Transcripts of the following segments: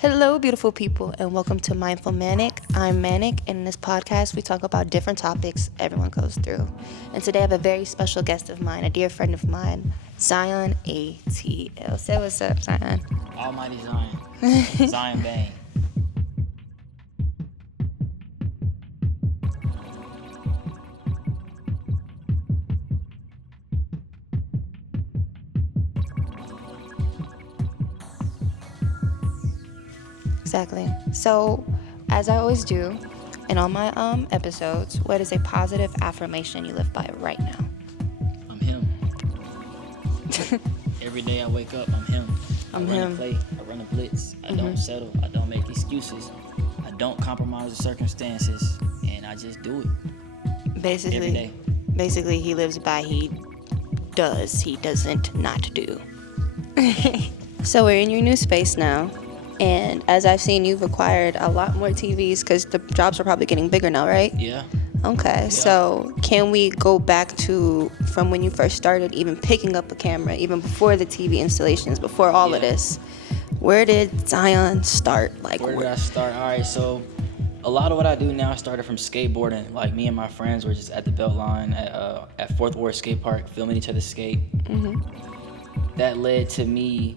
Hello, beautiful people, and welcome to Mindful Manic. I'm Manic, and in this podcast, we talk about different topics everyone goes through. And today, I have a very special guest of mine, a dear friend of mine, ZionATL. Say what's up, Zion. Almighty Zion. Zion Bang. Exactly. So, as I always do in all my episodes, what is a positive affirmation you live by right now? I'm him. Every day I wake up, I'm him. I run a play. I run a blitz. I don't settle. I don't make excuses. I don't compromise the circumstances. And I just do it. Basically, every day. Basically, he lives by he does. He doesn't not do. So we're in your new space now. And as I've seen, you've acquired a lot more TVs because the jobs are probably getting bigger now, right? Yeah. Okay, yeah. So can we go back to from when you first started, even picking up a camera, even before the TV installations, before all of this? Where did Zion start? Where did I start? All right, so a lot of what I do now started from skateboarding. Like me and my friends were just at the belt line at Fourth Ward Skate Park, filming each other skate. That led to me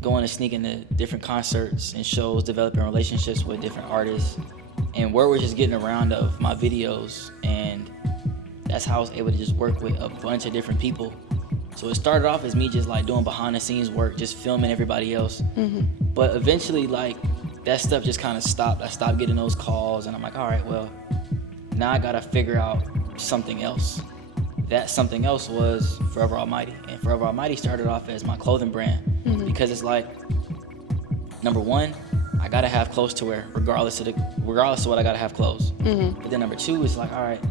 going to sneak into different concerts and shows, developing relationships with different artists, and word was just getting around of my videos, and that's how I was able to just work with a bunch of different people. So it started off as me just like doing behind the scenes work, just filming everybody else. But eventually like that stuff just kind of stopped. I stopped getting those calls, and I'm like, all right, well, now I gotta figure out something else. That something else was Forever Almighty, and Forever Almighty started off as my clothing brand. Because it's like, number one, I gotta have clothes to wear, regardless of what I gotta have clothes. But then number two is like, all right,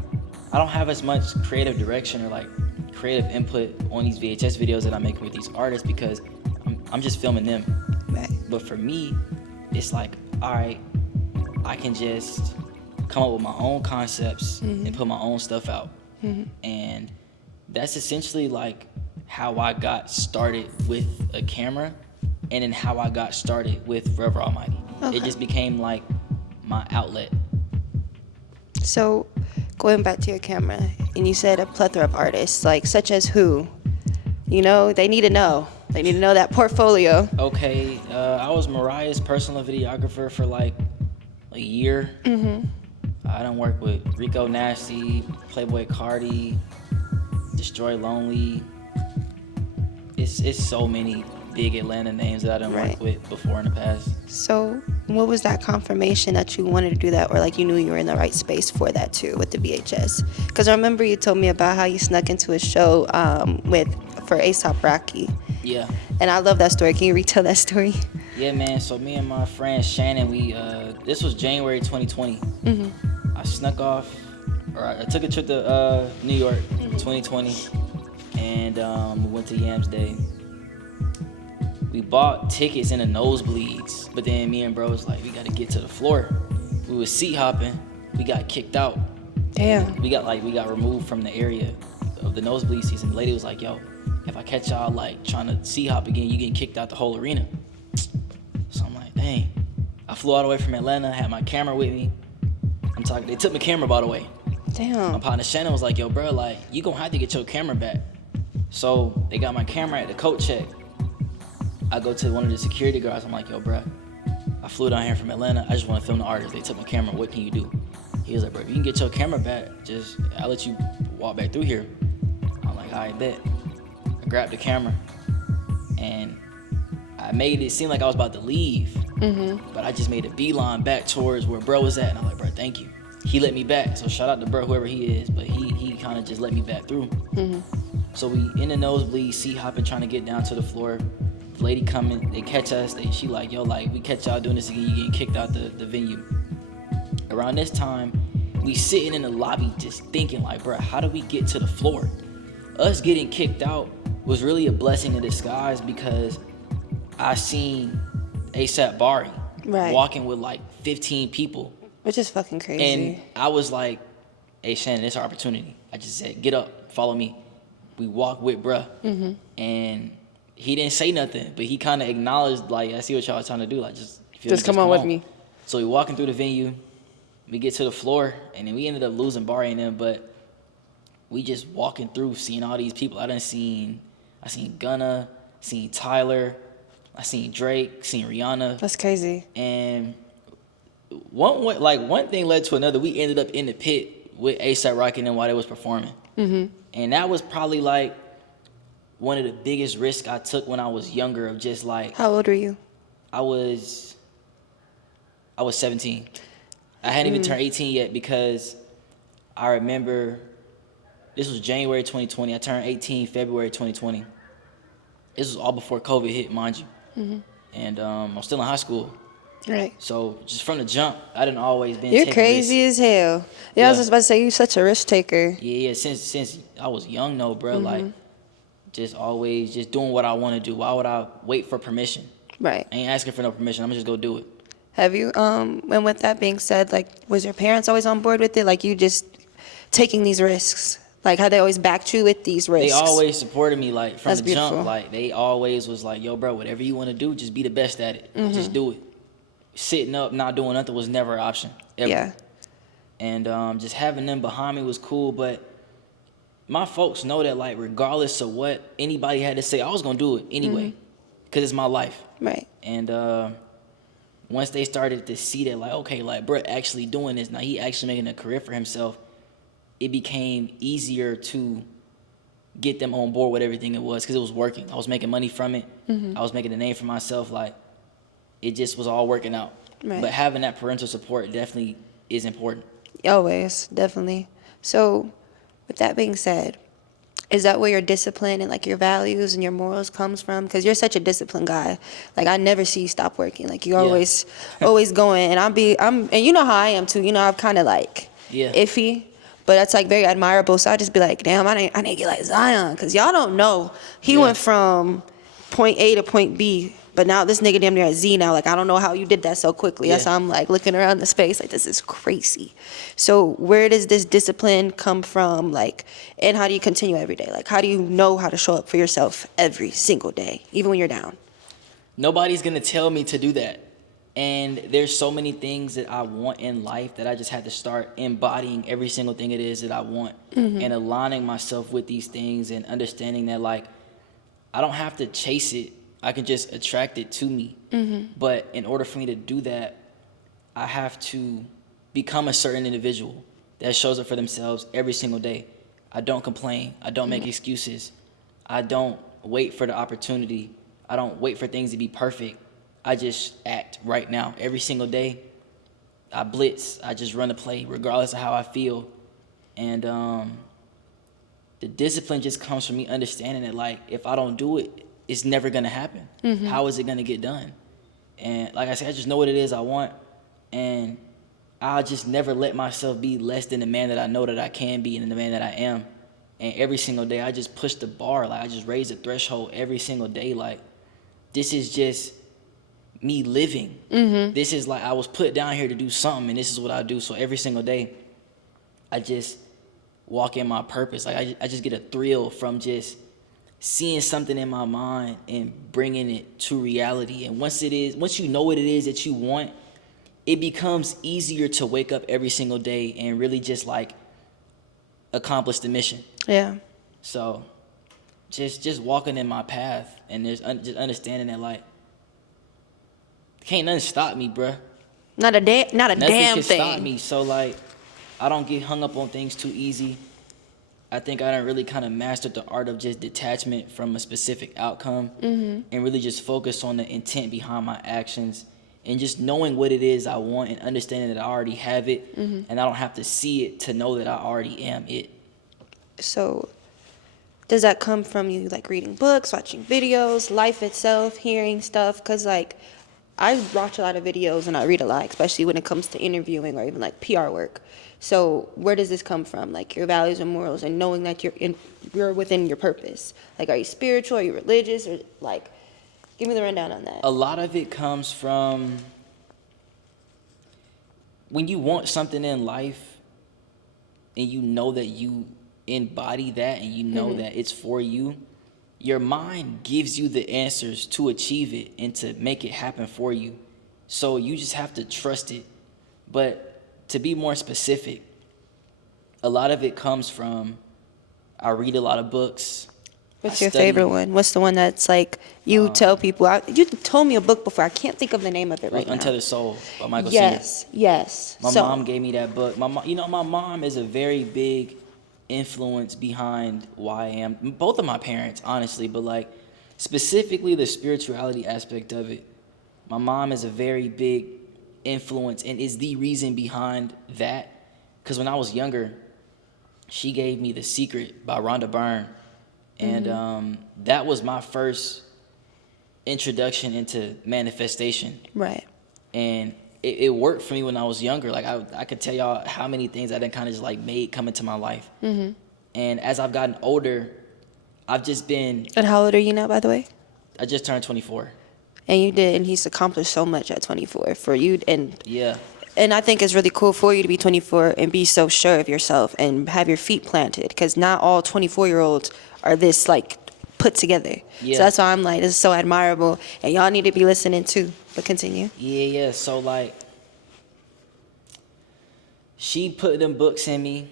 I don't have as much creative direction or like creative input on these VHS videos that I'm making with these artists because I'm just filming them. Right. But for me, it's like, all right, I can just come up with my own concepts and put my own stuff out. And that's essentially like how I got started with a camera, and then how I got started with Forever Almighty. Okay. It just became like my outlet. So going back to your camera, and you said a plethora of artists, like such as who? You know, they need to know. They need to know that portfolio. Okay, I was Mariah's personal videographer for like a year. I done worked with Rico Nasty, Playboy Cardi, Destroy Lonely. It's so many big Atlanta names that I done worked with before in the past. So what was that confirmation that you wanted to do that, or like you knew you were in the right space for that too with the VHS? Because I remember you told me about how you snuck into a show for A$AP Rocky. Yeah. And I love that story. Can you retell that story? Yeah, man. So me and my friend Shannon, this was January 2020. I snuck off, or I took a trip to New York 2020, and we went to Yams Day. We bought tickets in the nosebleeds, but then me and bro was like, we gotta get to the floor. We was seat hopping, we got kicked out. Damn. We got removed from the area of the nosebleed seats, and the lady was like, yo, if I catch y'all like trying to seat hop again, you getting kicked out the whole arena. So I'm like, dang. I flew all the way from Atlanta, had my camera with me. They took my camera, by the way. Damn. My partner Shannon was like, yo, bro, like, you gonna have to get your camera back. So they got my camera at the coat check. I go to one of the security guards. I'm like, yo, bro, I flew down here from Atlanta. I just want to film the artist. They took my camera. What can you do? He was like, bro, if you can get your camera back, I'll let you walk back through here. I'm like, all right, bet. I grabbed the camera, and I made it seem like I was about to leave. But I just made a beeline back towards where bro was at, and I'm like, bro, thank you. He let me back, so shout out to bro, whoever he is, but he kind of just let me back through. So we in the nosebleed, seat hopping, trying to get down to the floor. The lady coming, they catch us, she like, yo, like, we catch y'all doing this again, you getting kicked out the venue. Around this time, we sitting in the lobby just thinking like, bro, how do we get to the floor? Us getting kicked out was really a blessing in disguise because I seen A$AP Bari walking with like 15 people. Which is fucking crazy. And I was like, hey, Shannon, it's our opportunity. I just said, get up, follow me. We walked with bruh. And he didn't say nothing, but he kind of acknowledged, like, I see what y'all are trying to do. Like, just You feel me? Just come on with me. So we walking through the venue, we get to the floor, and then we ended up losing Barry and them, but we just walking through, seeing all these people. I seen Gunna, seen Tyler, I seen Drake, seen Rihanna. That's crazy. And one thing led to another. We ended up in the pit with A$AP Rocky and them while they was performing. Mm-hmm. And that was probably like one of the biggest risks I took when I was younger, of just like. How old were you? I was 17. I hadn't even turned 18 yet, because I remember this was January 2020. I turned 18 February 2020. This was all before COVID hit, mind you. Mm-hmm. And I'm still in high school. Right. So just from the jump, I didn't always been. You're crazy as hell. Yeah, I was just about to say, you're such a risk taker. Yeah. Since I was young though, bro, like just always just doing what I want to do. Why would I wait for permission? Right. I ain't asking for no permission. I'm gonna just go do it. Have you, and with that being said, like, was your parents always on board with it? Like, you just taking these risks? Like, how they always backed you with these risks? They always supported me, like, from That's the beautiful. jump. Like, they always was like, yo, bro, whatever you want to do, just be the best at it. Just do it. Sitting up, not doing nothing was never an option, ever. Yeah. And just having them behind me was cool, but my folks know that, like, regardless of what anybody had to say, I was going to do it anyway, because it's my life. Right. And once they started to see that, like, okay, like, bro actually doing this, now he actually making a career for himself, it became easier to get them on board with everything it was, because it was working. I was making money from it. I was making a name for myself. Like, it just was all working out. Right. But having that parental support definitely is important. Always, definitely. So, with that being said, is that where your discipline and, like, your values and your morals comes from? Because you're such a disciplined guy. Like, I never see you stop working. Like, you're always going. And and you know how I am too. You know, I'm kind of like iffy, but that's like very admirable. So I just be like, damn, I need to get like Zion, because y'all don't know. He went from point A to point B. But now this nigga damn near at Z now. Like, I don't know how you did that so quickly. That's how I'm like looking around the space like, this is crazy. So where does this discipline come from? Like, and how do you continue every day? Like, how do you know how to show up for yourself every single day, even when you're down? Nobody's going to tell me to do that. And there's so many things that I want in life that I just had to start embodying every single thing it is that I want, and aligning myself with these things, and understanding that, like, I don't have to chase it. I can just attract it to me. But in order for me to do that, I have to become a certain individual that shows up for themselves every single day. I don't complain. I don't make excuses. I don't wait for the opportunity. I don't wait for things to be perfect. I just act right now. Every single day, I blitz. I just run the play regardless of how I feel. And the discipline just comes from me understanding that, like, if I don't do it, it's never going to happen. How is it going to get done? And like I said, I just know what it is I want. And I'll just never let myself be less than the man that I know that I can be and the man that I am. And every single day, I just push the bar. Like, I just raise the threshold every single day. Like, this is just me living. This is like, I was put down here to do something, and this is what I do. So every single day, I just walk in my purpose. Like, I just get a thrill from just seeing something in my mind and bringing it to reality. And once you know what it is that you want, it becomes easier to wake up every single day and really just, like, accomplish the mission. Yeah. So just walking in my path, and just understanding that, like, can't nothing stop me, bruh. Not a damn thing. Nothing can stop me. So, like, I don't get hung up on things too easy. I think I done really kind of mastered the art of just detachment from a specific outcome, and really just focus on the intent behind my actions, and just knowing what it is I want, and understanding that I already have it, and I don't have to see it to know that I already am it. So does that come from you, like, reading books, watching videos, life itself, hearing stuff? Because, like, I watch a lot of videos and I read a lot, especially when it comes to interviewing or even, like, PR work. So where does this come from, like, your values and morals, and knowing that you're within your purpose? Like, are you spiritual? Are you religious? Or, like, give me the rundown on that. A lot of it comes from when you want something in life and you know that you embody that, and you know that it's for you, your mind gives you the answers to achieve it and to make it happen for you. So you just have to trust it. But to be more specific, a lot of it comes from, I read a lot of books. What's your favorite one? What's the one that's like you tell people? You told me a book before. I can't think of the name of it right now. Untethered Soul by Michael Singer. Yes. My mom gave me that book. My mom is a very big influence behind why I am. Both of my parents, honestly, but like specifically the spirituality aspect of it. My mom is a very big influence and is the reason behind that. Because when I was younger, she gave me The Secret by Rhonda Byrne. And that was my first introduction into manifestation. Right. And it worked for me when I was younger. Like I could tell y'all how many things I done kind of just like made come into my life. And as I've gotten older, I've just been. And how old are you now, by the way? I just turned 24. And he's accomplished so much at 24 for you. Yeah. And I think it's really cool for you to be 24 and be so sure of yourself and have your feet planted, because not all 24-year-olds are this like put together. Yeah. So that's why I'm like, this is so admirable, and y'all need to be listening too. But continue. Yeah. So like, she put them books in me,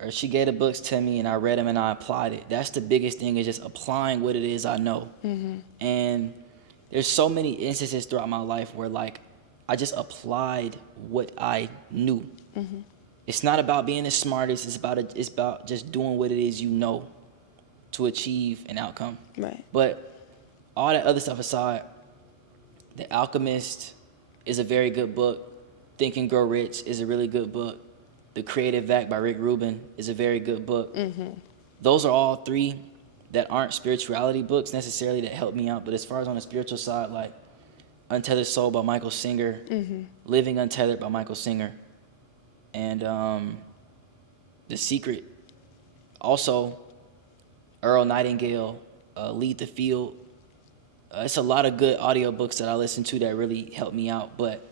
or she gave the books to me, and I read them and I applied it. That's the biggest thing, is just applying what it is I know. And there's so many instances throughout my life where like I just applied what I knew. It's not about being the smartest. It's about just doing what it is you know to achieve an outcome. Right. But all that other stuff aside, The Alchemist is a very good book. Think and Grow Rich is a really good book. The Creative Act by Rick Rubin is a very good book. Those are all three that aren't spirituality books necessarily that help me out. But as far as on the spiritual side, like Untethered Soul by Michael Singer, Living Untethered by Michael Singer, and The Secret. Also, Earl Nightingale, Lead the Field. It's a lot of good audiobooks that I listen to that really help me out, but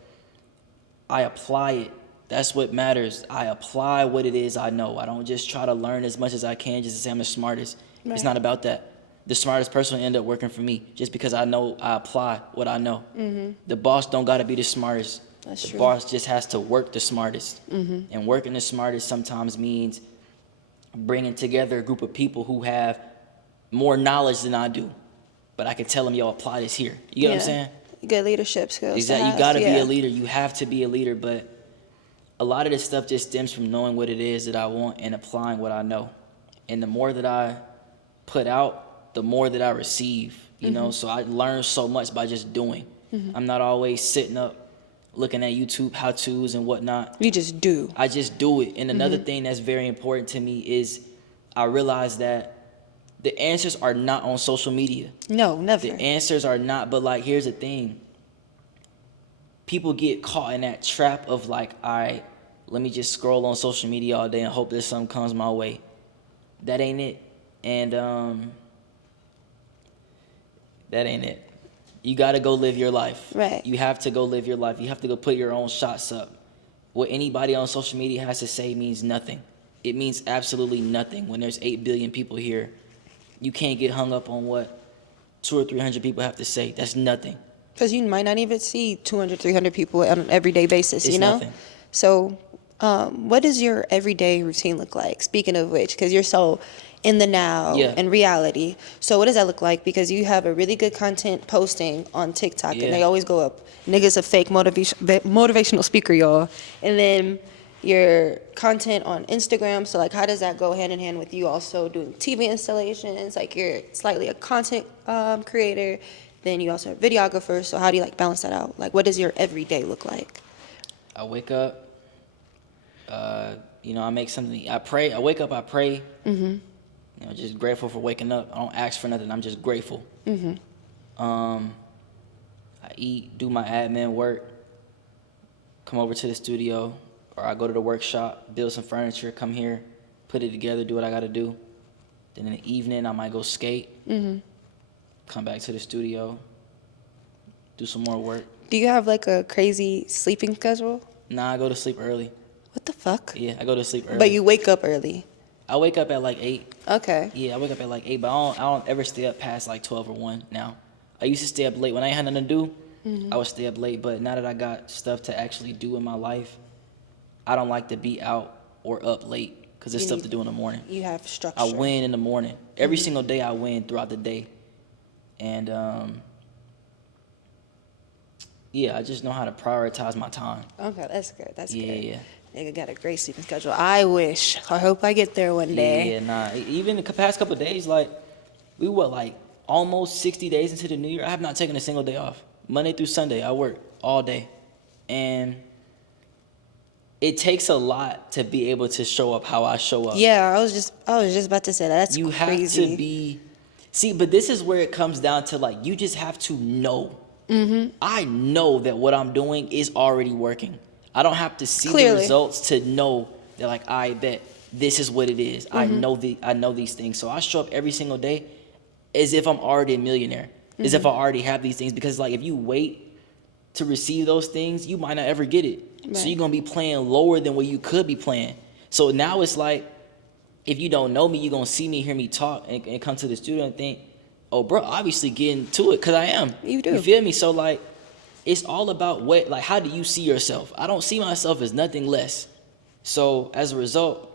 I apply it. That's what matters. I apply what it is I know. I don't just try to learn as much as I can just to say I'm the smartest. Right. It's not about that. The smartest person will end up working for me just because I know I apply what I know. The boss don't got to be the smartest. That's the true. boss just has to work the smartest. And working the smartest sometimes means bringing together a group of people who have more knowledge than I do. But I can tell them, yo, apply this here. You get what I'm saying? Good leadership skills. Exactly. You got to be a leader. You have to be a leader. But a lot of this stuff just stems from knowing what it is that I want and applying what I know. And the more that I put out, the more that I receive, you know? So I learn so much by just doing. I'm not always sitting up looking at YouTube how-tos and whatnot. You just do. I just do it. And another thing that's very important to me is I realize that the answers are not on social media. No, never. The answers are not, but like, here's the thing. People get caught in that trap of like, all right, let me just scroll on social media all day and hope that something comes my way. That ain't it. And that ain't it. You got to go live your life. Right. You have to go live your life. You have to go put your own shots up. What anybody on social media has to say means nothing. It means absolutely nothing. When there's 8 billion people here, you can't get hung up on what 200 or 300 people have to say. That's nothing. Because you might not even see 200, 300 people on an everyday basis, It's you know? nothing. So what does your everyday routine look like? Speaking of which, because you're so in the now and reality. So what does that look like? Because you have a really good content posting on TikTok, and they always go up. Niggas a fake motivational speaker, y'all. And then your content on Instagram. So like, how does that go hand in hand with you also doing TV installations? Like, you're slightly a content creator. Then you also are a videographer. So how do you like balance that out? Like, what does your everyday look like? I wake up, I make something. I pray. I wake up, I pray. Just grateful for waking up. I don't ask for nothing. I'm just grateful. I eat, do my admin work, come over to the studio, or I go to the workshop, build some furniture, come here, put it together, do what I got to do. Then in the evening, I might go skate, come back to the studio, do some more work. Do you have like a crazy sleeping schedule? Nah, I go to sleep early. What the fuck? Yeah, I go to sleep early. But you wake up early? I wake up at like 8. Okay. Yeah, I wake up at like 8, but I don't ever stay up past like 12 or 1 now. I used to stay up late when I ain't had nothing to do. I would stay up late. But now that I got stuff to actually do in my life, I don't like to be out or up late because there's stuff to do in the morning. You have structure. I win in the morning. Every single day I win throughout the day. And, yeah, I just know how to prioritize my time. Okay, that's good. That's good. Yeah. Nigga got a great sleeping schedule. I hope I get there one day. Yeah, nah. Even the past couple of days, like, we were, like, almost 60 days into the new year. I have not taken a single day off. Monday through Sunday, I work all day. And it takes a lot to be able to show up how I show up. Yeah, I was just about to say that. That's you crazy. have to be. See, but this is where it comes down to, like, you just have to know. I know that what I'm doing is already working. I don't have to see the results to know that, like, I bet this is what it is. I know these things. So I show up every single day as if I'm already a millionaire, as if I already have these things. Because, like, if you wait to receive those things, you might not ever get it. Right. So you're going to be playing lower than what you could be playing. So now it's like, if you don't know me, you're going to see me, hear me talk, and come to the studio and think, oh, bro, obviously getting to it because I am. You do. You feel me? So, like, it's all about how do you see yourself? I don't see myself as nothing less. So, as a result,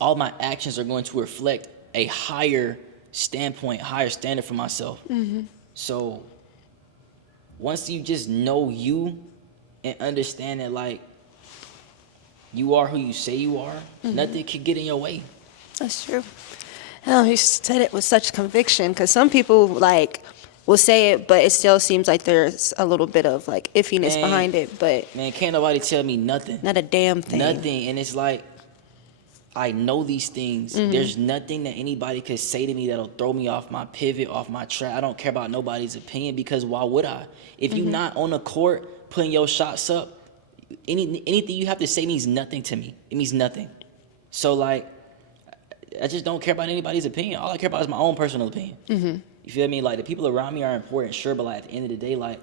all my actions are going to reflect a higher standpoint, higher standard for myself. So, once you just know you and understand that, like, you are who you say you are, nothing can get in your way. That's true. Oh, you said it with such conviction, because some people, like, will say it, but it still seems like there's a little bit of, like, iffiness behind it. But man, can't nobody tell me nothing. Not a damn thing. Nothing. And it's like, I know these things. There's nothing that anybody could say to me that'll throw me off my pivot, off my track. I don't care about nobody's opinion, because why would I? If you're not on the court putting your shots up, anything you have to say means nothing to me. It means nothing. So, like, I just don't care about anybody's opinion. All I care about is my own personal opinion. You feel me? Like, the people around me are important, sure, but, like, at the end of the day, like,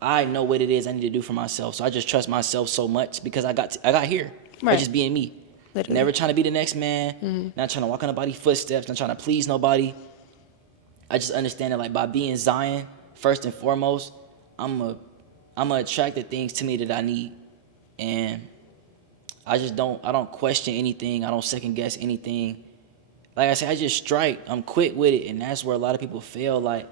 I know what it is I need to do for myself. So I just trust myself so much because I got here by just being me. Literally. Never trying to be the next man. Not trying to walk on nobody's footsteps. Not trying to please nobody. I just understand that, like, by being Zion, first and foremost, I'm gonna attract the things to me that I need. And I don't question anything. I don't second guess anything. Like I said, I just strike. I'm quick with it, and that's where a lot of people fail. Like,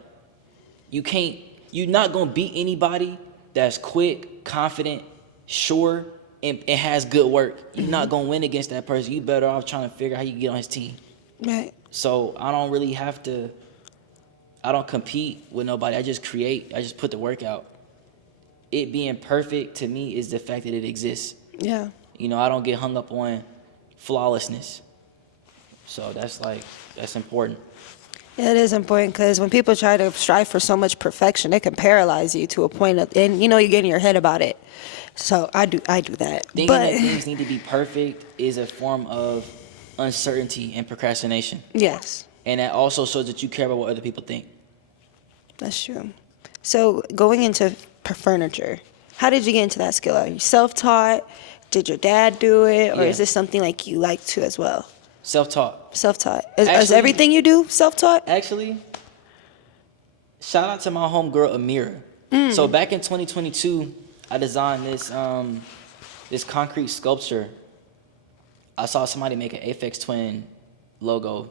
you're not gonna beat anybody that's quick, confident, sure, and has good work. You're not gonna win against that person. You better off trying to figure out how you can get on his team. Right. So I don't really have to. I don't compete with nobody. I just create. I just put the work out. It being perfect to me is the fact that it exists. Yeah. You know, I don't get hung up on flawlessness. So that's important. Yeah, it is important, because when people try to strive for so much perfection, it can paralyze you to a point of, and you get in your head about it. So I do that. Thinking that things need to be perfect is a form of uncertainty and procrastination. Yes. And that also shows that you care about what other people think. That's true. So going into furniture, how did you get into that skill? Are you self-taught? Did your dad do it? Or is this something like you like to as well? Self-taught. Self-taught. Is everything you do self-taught? Actually, shout out to my homegirl Amira. So back in 2022, I designed this concrete sculpture. I saw somebody make an Aphex Twin logo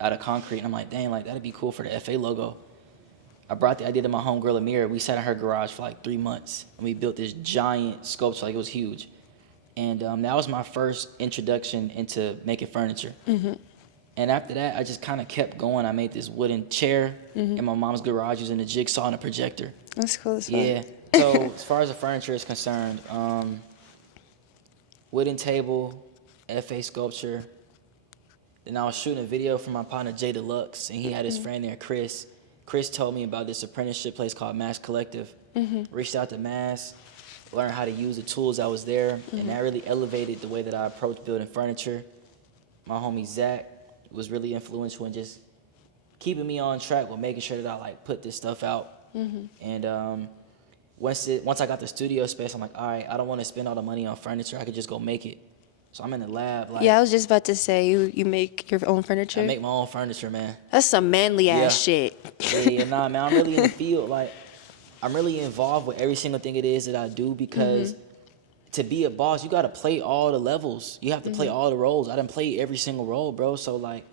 out of concrete, and I'm like, dang, like, that'd be cool for the FA logo. I brought the idea to my homegirl Amira. We sat in her garage for like 3 months, and we built this giant sculpture. Like, it was huge. And that was my first introduction into making furniture. And after that, I just kind of kept going. I made this wooden chair in my mom's garage using a jigsaw and a projector. That's cool as fuck. Yeah. So as far as the furniture is concerned, wooden table, FA sculpture. Then I was shooting a video for my partner Jay Deluxe, and he had his friend there, Chris. Chris told me about this apprenticeship place called Mass Collective. Reached out to Mass, learned how to use the tools that was there, and that really elevated the way that I approached building furniture. My homie Zach was really influential in just keeping me on track with making sure that I, like, put this stuff out. And once I got the studio space, I'm like, all right, I don't want to spend all the money on furniture. I could just go make it. So I'm in the lab. Like, yeah, I was just about to say, you make your own furniture? I make my own furniture, man. That's some manly ass shit. Yeah, nah, man, I'm really in the field. Like, I'm really involved with every single thing it is that I do because to be a boss, you got to play all the levels. You have to play all the roles. I done played every single role, bro. So like,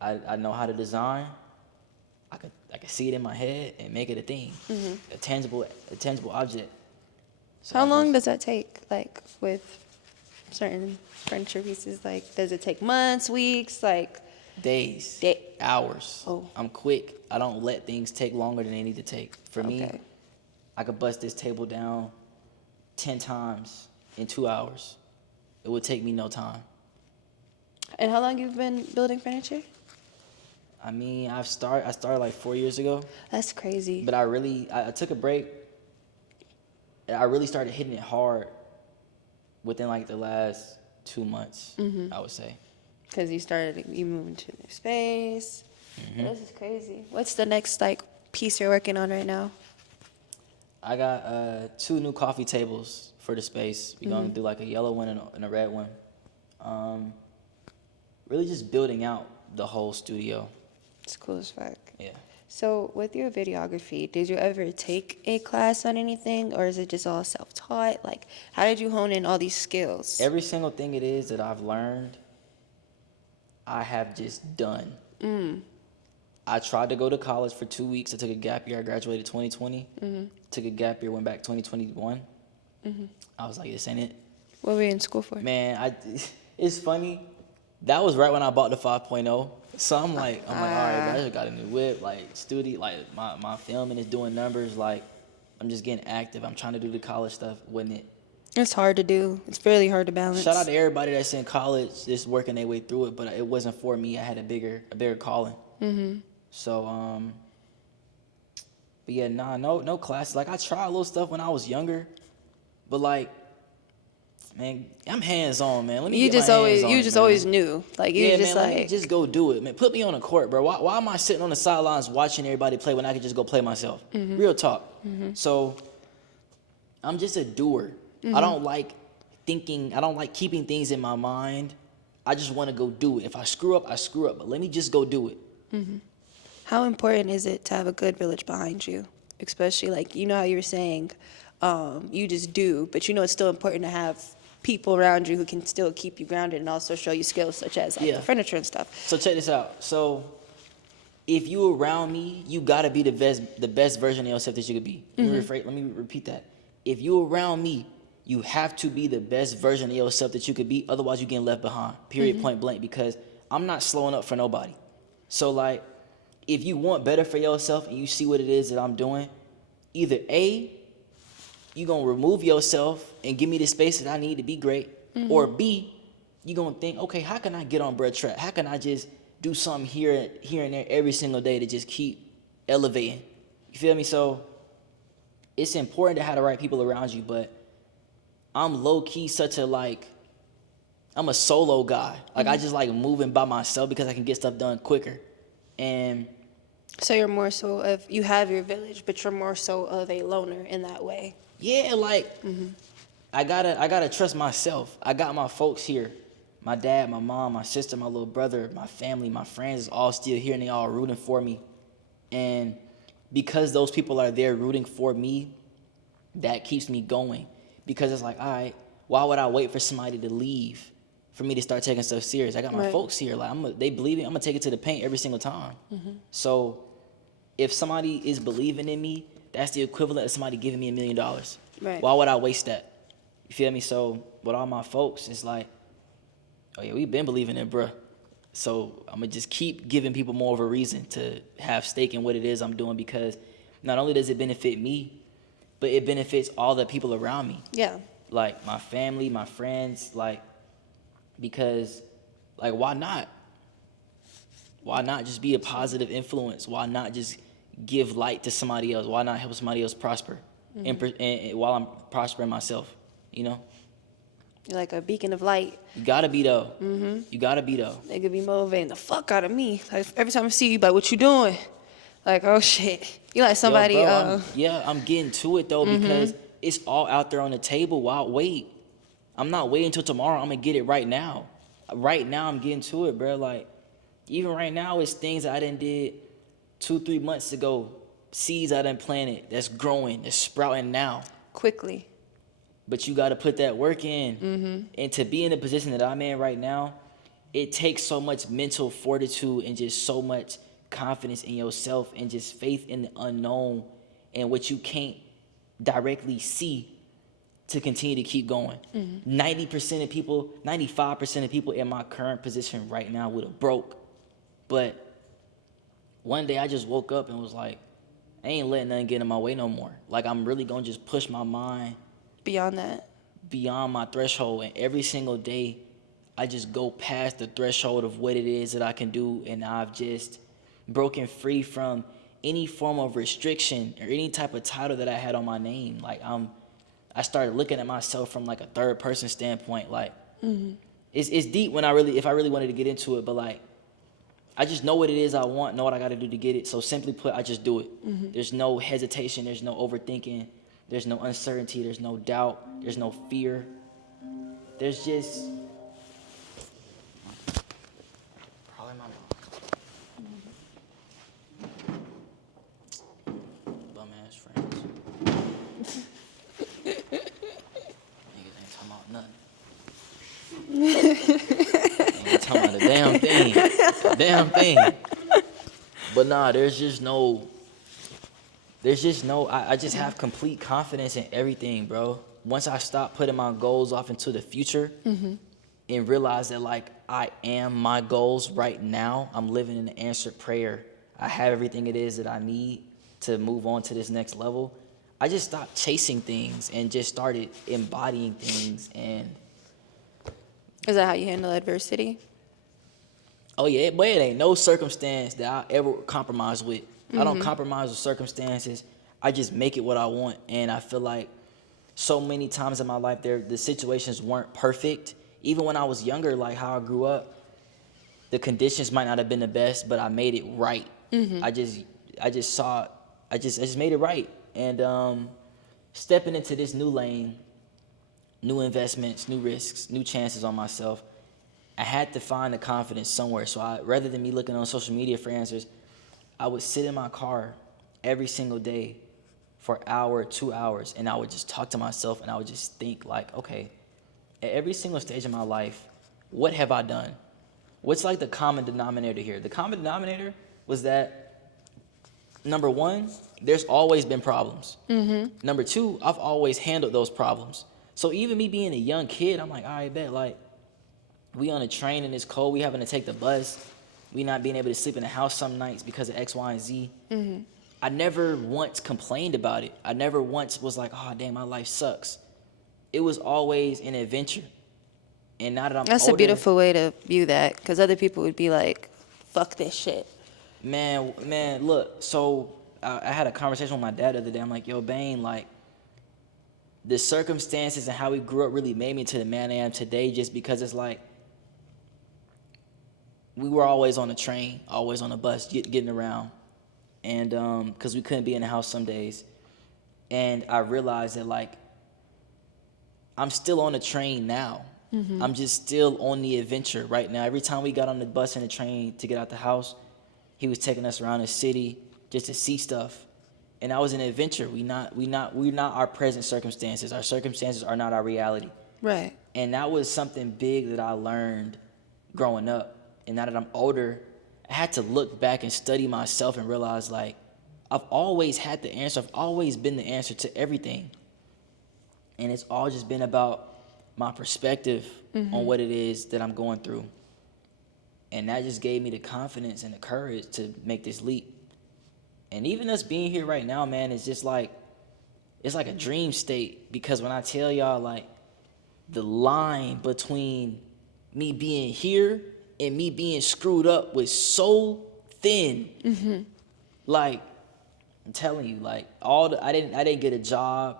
I know how to design. I could see it in my head and make it a thing, a tangible object. So How long does that take? Like with certain furniture pieces, like does it take months, weeks, like days, hours? Oh. I'm quick. I don't let things take longer than they need to take. For me, I could bust this table down 10 times in 2 hours. It would take me no time. And how long you've been building furniture? I mean, I started like 4 years ago. That's crazy. But I took a break. And I really started hitting it hard within like the last 2 months, I would say. Because you moved into new space. This is crazy. What's the next like piece you're working on right now? I got 2 new coffee tables for the space. We're gonna do like a yellow one and a red one. Really just building out the whole studio. It's cool as fuck. Yeah. So with your videography, did you ever take a class on anything, or is it just all self-taught? Like, how did you hone in all these skills? Every single thing it is that I've learned, I have just done. I tried to go to college for 2 weeks. I took a gap year. I graduated 2020. Took a gap year, went back 2021. I was like, this ain't it. What were you in school for? Man, it's funny. That was right when I bought the 5.0. So I'm like, all right, bro, I just got a new whip, like studio, like my filming is doing numbers, like I'm just getting active. I'm trying to do the college stuff, wasn't it? It's hard to do. It's really hard to balance. Shout out to everybody that's in college, just working their way through it, but it wasn't for me. I had a bigger calling. So, but yeah, no classes. Like I tried a little stuff when I was younger, but like, man, I'm hands on, man. Let me You get just my always hands on you it, just man. always knew. Like you just man, like let me just go do it, man. Put me on the court, bro. Why am I sitting on the sidelines watching everybody play when I could just go play myself? Real talk. So I'm just a doer. I don't like thinking. I don't like keeping things in my mind. I just want to go do it. If I screw up, I screw up. But let me just go do it. How important is it to have a good village behind you? Especially like you know how you were saying, you just do, but you know it's still important to have people around you who can still keep you grounded and also show you skills such as like the furniture and stuff. So check this out. So if you around me, you gotta be the best version of yourself that you could be. Let me repeat that. If you around me, you have to be the best version of yourself that you could be. Otherwise, you're getting left behind. Period. Point blank. Because I'm not slowing up for nobody. So like, if you want better for yourself and you see what it is that I'm doing, either A, you gonna remove yourself and give me the space that I need to be great, or B, you gonna think, okay, how can I get on bread track? How can I just do something here and there every single day to just keep elevating? You feel me? So it's important to have the right people around you, but I'm low key I'm a solo guy. Like I just like moving by myself because I can get stuff done quicker. And so you're more so of you have your village, but you're more so of a loner in that way. yeah, like I gotta trust myself. I got my folks here. My dad, my mom, my sister, my little brother, my family, my friends is all still here and they all rooting for me. And because those people are there rooting for me, that keeps me going. Because it's like, all right, why would I wait for somebody to leave for me to start taking stuff serious? I got my folks here. Like they believe in me. I'm gonna take it to the paint every single time. So if somebody is believing in me, that's the equivalent of somebody giving me $1 million. Right. Why would I waste that? You feel me? So with all my folks, it's like, oh yeah, we've been believing in bruh. So I'm gonna just keep giving people more of a reason to have stake in what it is I'm doing, because not only does it benefit me, but it benefits all the people around me. Yeah. Like my family, my friends, like, because like why not? Why not just be a positive influence? Why not just give light to somebody else? Why not help somebody else prosper and while I'm prospering myself, you know? You're like a beacon of light. You gotta be though. You gotta be though. They could be motivating the fuck out of me. Like every time I see you, like, what you doing? Like, oh shit. You like somebody. Yo, bro, I'm getting to it though, because it's all out there on the table. Why wait? I'm not waiting until tomorrow. I'm gonna get it right now. Right now, I'm getting to it, bro. Like, even right now, it's things that I done did 2-3 months ago seeds I done planted that's growing, that's sprouting now. Quickly. But you got to put that work in. Mm-hmm. And to be in the position that I'm in right now, it takes so much mental fortitude and just so much confidence in yourself and just faith in the unknown and what you can't directly see to continue to keep going. 90% of people, 95% of people in my current position right now would have broke. But one day I just woke up and was like, I ain't letting nothing get in my way no more. Like, I'm really going to just push my mind beyond my threshold. And every single day I just go past the threshold of what it is that I can do. And I've just broken free from any form of restriction or any type of title that I had on my name. Like, I started looking at myself from like a third person standpoint. Like, it's deep when if I really wanted to get into it, but like, I just know what it is I want, know what I got to do to get it. So simply put, I just do it. There's no hesitation, there's no overthinking, there's no uncertainty, there's no doubt, there's no fear. There's just probably my mom. Bum ass friends. Niggas ain't talking about nothing. Ain't talking about a damn thing. But nah, there's just no, I just have complete confidence in everything, bro. Once I stop putting my goals off into the future and realize that, like, I am my goals right now, I'm living in an answered prayer. I have everything it is that I need to move on to this next level. I just stopped chasing things and just started embodying things. And is that how you handle adversity? Oh yeah, but it ain't no circumstance that I ever compromise with. I don't compromise with circumstances. I just make it what I want. And I feel like so many times in my life, the situations weren't perfect. Even when I was younger, like how I grew up, the conditions might not have been the best, but I made it right. I just made it right. And stepping into this new lane, new investments, new risks, new chances on myself, I had to find the confidence somewhere. So rather than me looking on social media for answers, I would sit in my car every single day for an hour, 2 hours, and I would just talk to myself, and I would just think like, okay, at every single stage of my life, what have I done? What's like the common denominator here? The common denominator was that, number one, there's always been problems. Number two, I've always handled those problems. So even me being a young kid, I'm like, all right, bet, like, we on a train and it's cold, we having to take the bus, we not being able to sleep in the house some nights because of X, Y, and Z. I never once complained about it. I never once was like, oh, damn, my life sucks. It was always an adventure. And now that I'm That's older, a beautiful way to view that, because other people would be like, fuck this shit. Man, look, so I had a conversation with my dad the other day. I'm like, yo, Bane, like, the circumstances and how we grew up really made me to the man I am today, just because it's like, we were always on a train, always on a bus, getting around. And because we couldn't be in the house some days. And I realized that, like, I'm still on the train now. I'm just still on the adventure right now. Every time we got on the bus and the train to get out the house, he was taking us around the city just to see stuff. And that was an adventure. We're not our present circumstances. Our circumstances are not our reality. Right. And that was something big that I learned growing up. And now that I'm older, I had to look back and study myself and realize, like, I've always had the answer. I've always been the answer to everything. And it's all just been about my perspective on what it is that I'm going through. And that just gave me the confidence and the courage to make this leap. And even us being here right now, man, it's just like, it's like a dream state. Because when I tell y'all, like, the line between me being here and me being screwed up was so thin. Like, I'm telling you, like, I didn't get a job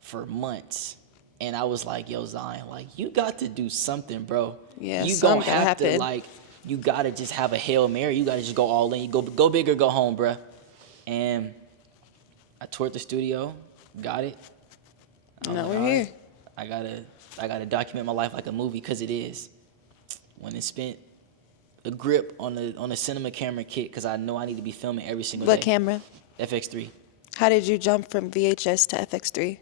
for months. And I was like, yo, Zion, like, you got to do something, bro. Yeah, you something gonna have happened. to, like, you got to just have a Hail Mary. You got to just go all in. You go big or go home, bruh. And I toured the studio, got it. Now we're here. I gotta document my life like a movie, because it is. When it spent a grip on the cinema camera kit, because I know I need to be filming every single day. What camera? FX3. How did you jump from VHS to FX3?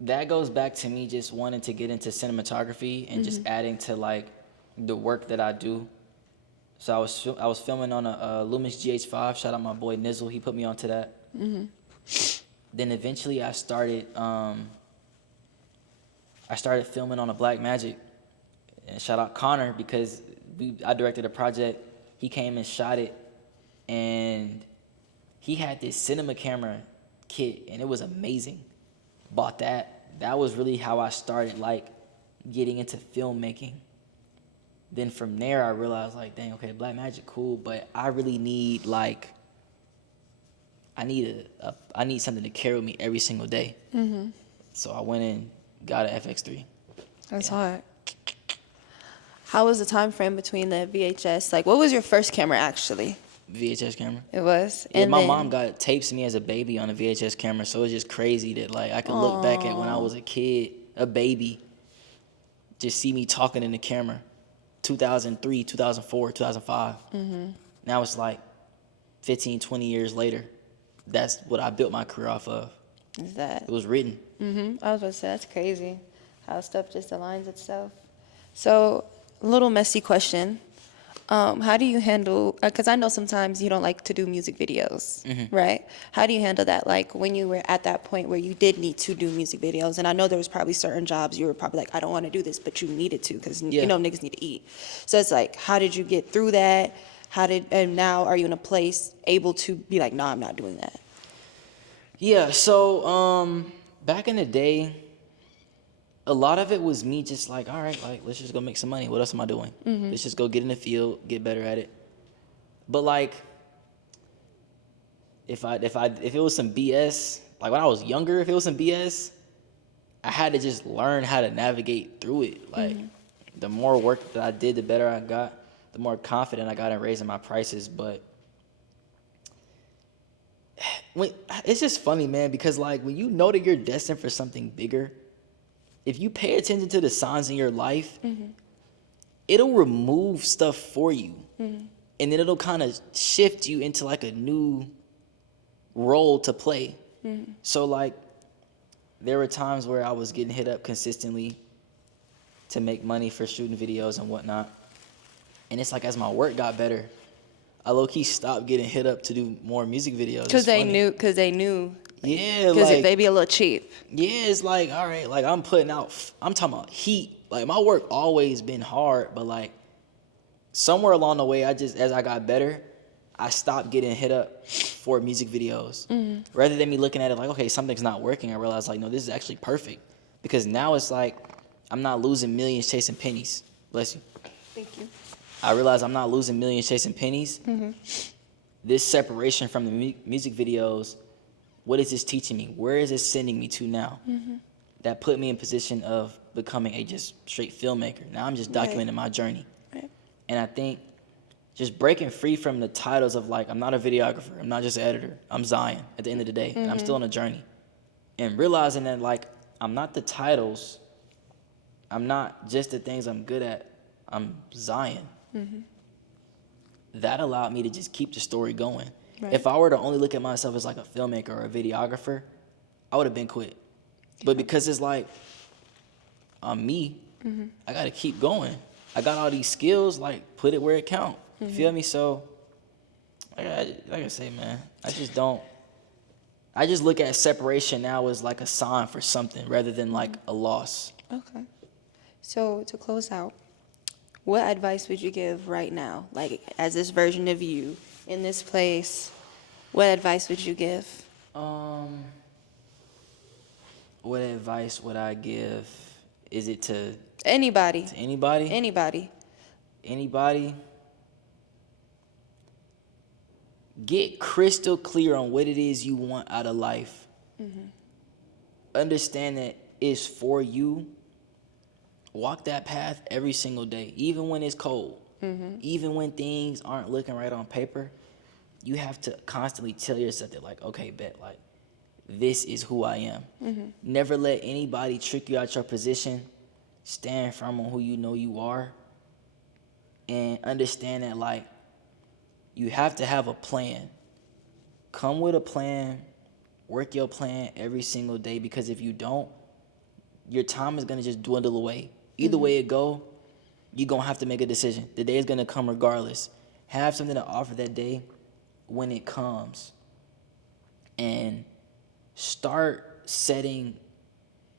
That goes back to me just wanting to get into cinematography and just adding to like the work that I do. So I was filming on a Lumix GH5. Shout out my boy Nizzle. He put me onto that. Then eventually I started filming on a Blackmagic. And shout out Connor because I directed a project. He came and shot it, and he had this cinema camera kit, and it was amazing. Bought that. That was really how I started like getting into filmmaking. Then from there I realized like, dang, okay, Blackmagic cool, but I really need like I need something to carry with me every single day. So I went and got an FX3. That's hard. How was the time frame between the VHS? Like, what was your first camera actually? VHS camera. It was. Yeah, and my then, mom got tapes of me as a baby on a VHS camera, so it's just crazy that like I could look back at when I was a kid, a baby, just see me talking in the camera. 2003, 2004, 2005. Now it's like 15, 20 years later. That's what I built my career off of. Is that? It was written. I was about to say, that's crazy how stuff just aligns itself. So, a little messy question. How do you handle, because I know sometimes you don't like to do music videos, right? How do you handle that? Like when you were at that point where you did need to do music videos, and I know there was probably certain jobs you were probably like, I don't want to do this, but you needed to because, you know, niggas need to eat. So it's like, how did you get through that? And now are you in a place able to be like, nah, I'm not doing that? Yeah, so back in the day, a lot of it was me just like, all right, like let's just go make some money. What else am I doing? Let's just go get in the field, get better at it. But like, if it was some BS, like when I was younger, if it was some BS, I had to just learn how to navigate through it. Like, the more work that I did, the better I got, the more confident I got in raising my prices. But it's just funny, man, because like when you know that you're destined for something bigger, if you pay attention to the signs in your life, it'll remove stuff for you. And then it'll kind of shift you into like a new role to play. So like there were times where I was getting hit up consistently to make money for shooting videos and whatnot. And it's like as my work got better, I low-key stopped getting hit up to do more music videos. Because they knew. Yeah, because like, they be a little cheap. Yeah, it's like, all right, like I'm talking about heat. Like my work always been hard, but like somewhere along the way, as I got better, I stopped getting hit up for music videos. Rather than me looking at it like, okay, something's not working, I realized like, no, this is actually perfect. Because now it's like, I'm not losing millions chasing pennies. Bless you. Thank you. I realize I'm not losing millions chasing pennies. This separation from the music videos, what is this teaching me? Where is this sending me to now? That put me in position of becoming a just straight filmmaker. Now I'm just documenting my journey. And I think just breaking free from the titles of like, I'm not a videographer, I'm not just an editor, I'm Zion at the end of the day, and I'm still on a journey. And realizing that like, I'm not the titles, I'm not just the things I'm good at, I'm Zion. That allowed me to just keep the story going. If I were to only look at myself as like a filmmaker or a videographer, I would have been quit. But because it's like, I'm me, I gotta keep going. I got all these skills, like put it where it count. You feel me? So, like I say, man, I just look at separation now as like a sign for something rather than like a loss. Okay. So to close out, what advice would you give right now? Like as this version of you in this place, what advice would you give? What advice would I give? Is it to anybody? To anybody? Anybody. Anybody? Get crystal clear on what it is you want out of life. Understand that it's for you. Walk that path every single day, even when it's cold. Even when things aren't looking right on paper, you have to constantly tell yourself that, like, okay, bet, like, this is who I am. Never let anybody trick you out your position. Stand firm on who you know you are. And understand that, like, you have to have a plan. Come with a plan, work your plan every single day, because if you don't, your time is going to just dwindle away. Either way it go, you're going to have to make a decision. The day is going to come regardless. Have something to offer that day when it comes. And start setting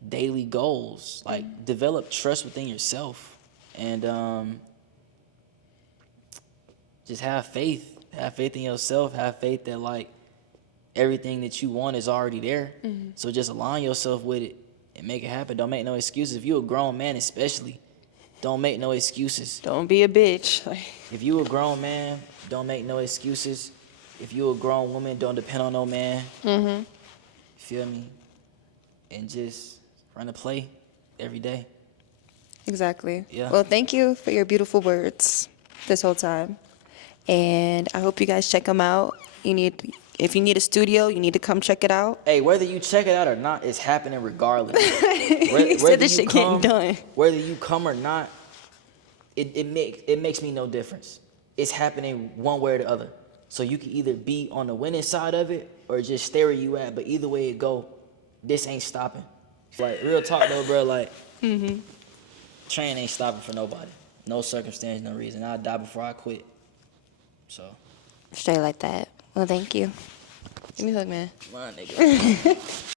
daily goals. Like, develop trust within yourself. And just have faith. Have faith in yourself. Have faith that, like, everything that you want is already there. So just align yourself with it and make it happen. Don't make no excuses. If you're a grown man especially, don't make no excuses. Don't be a bitch. If you a grown man, don't make no excuses. If you a grown woman, don't depend on no man. Feel me? And just run a play every day. Exactly. Yeah. Well, thank you for your beautiful words this whole time. And I hope you guys check them out. If you need a studio, you need to come check it out. Hey, whether you check it out or not, it's happening regardless. You said this shit getting done. Whether you come or not, it makes me no difference. It's happening one way or the other. So you can either be on the winning side of it or just stay where you at. But either way it go, this ain't stopping. Like, real talk though, bro. Like, train ain't stopping for nobody. No circumstance, no reason. I'll die before I quit. So. Straight like that. Well, thank you. Give me a hug, man. Come on, nigga.